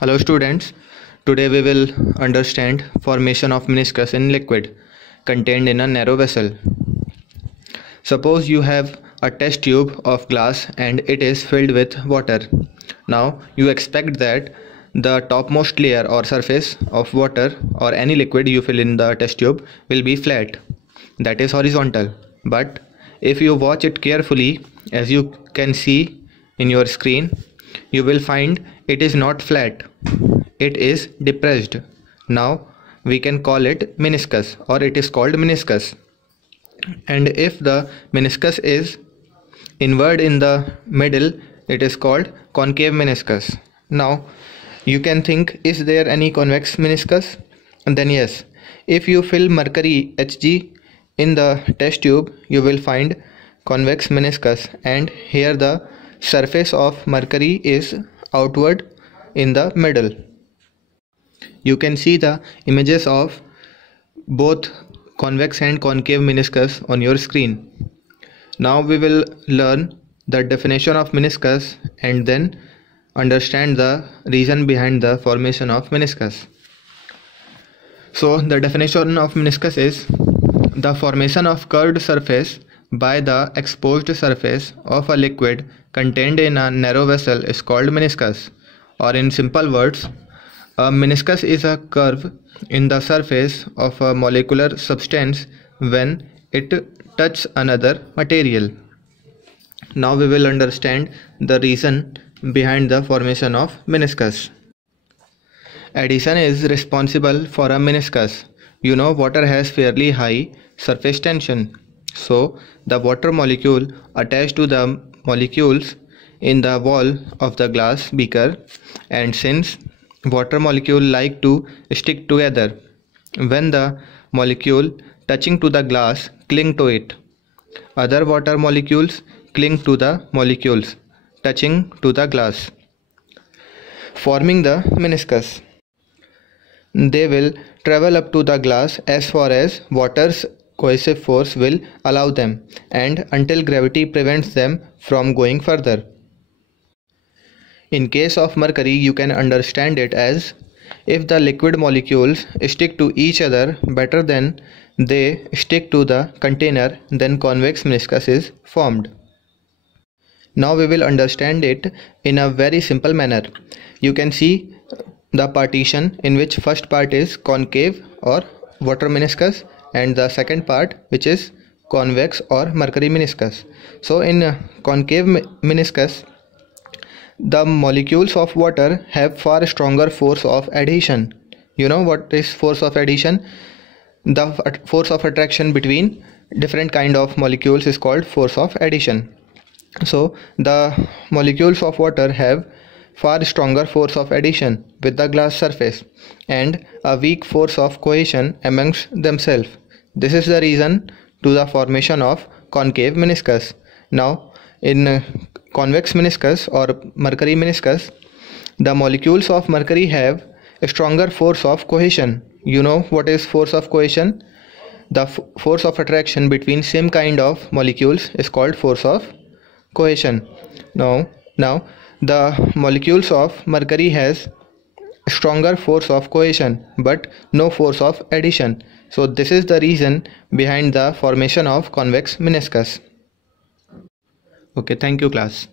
Hello students, today we will understand formation of meniscus in liquid contained in a narrow vessel. Suppose you have a test tube of glass and it is filled with water. Now you expect that the topmost layer or surface of water or any liquid you fill in the test tube will be flat, that is horizontal. But if you watch it carefully, as you can see in your screen, you will find it is not flat, it is depressed. Now we can call it meniscus, or it is called meniscus. And if the meniscus is inward in the middle, it is called concave meniscus. Now you can think, is there any convex meniscus? And then yes, if you fill mercury Hg in the test tube, you will find convex meniscus, and here the surface of mercury is outward in the middle. You can see the images of both convex and concave meniscus on your screen. Now we will learn the definition of meniscus and then understand the reason behind the formation of meniscus. So the definition of meniscus is the formation of curved surface by the exposed surface of a liquid contained in a narrow vessel is called meniscus. Or in simple words, a meniscus is a curve in the surface of a molecular substance when it touches another material. Now we will understand the reason behind the formation of meniscus. Adhesion is responsible for a meniscus. You know, water has fairly high surface tension. So the water molecule attached to the molecules in the wall of the glass beaker, and since water molecule like to stick together, when the molecule touching to the glass cling to it, other water molecules cling to the molecules touching to the glass, forming the meniscus. They will travel up to the glass as far as water's cohesive force will allow them, and until gravity prevents them from going further. In case of mercury, you can understand it as, if the liquid molecules stick to each other better than they stick to the container, then convex meniscus is formed. Now we will understand it in a very simple manner. You can see the partition in which first part is concave or water meniscus and the second part which is convex or mercury meniscus. So in concave meniscus, the molecules of water have far stronger force of adhesion. You know what is force of adhesion? The force of attraction between different kind of molecules is called force of adhesion. So the molecules of water have far stronger force of adhesion with the glass surface and a weak force of cohesion amongst themselves. This is the reason to the formation of concave meniscus. Now in convex meniscus or mercury meniscus, the molecules of mercury have a stronger force of cohesion. You know what is force of cohesion? The force of attraction between same kind of molecules is called force of cohesion. Now the molecules of mercury has stronger force of cohesion but no force of adhesion. So this is the reason behind the formation of convex meniscus. Okay, thank you class.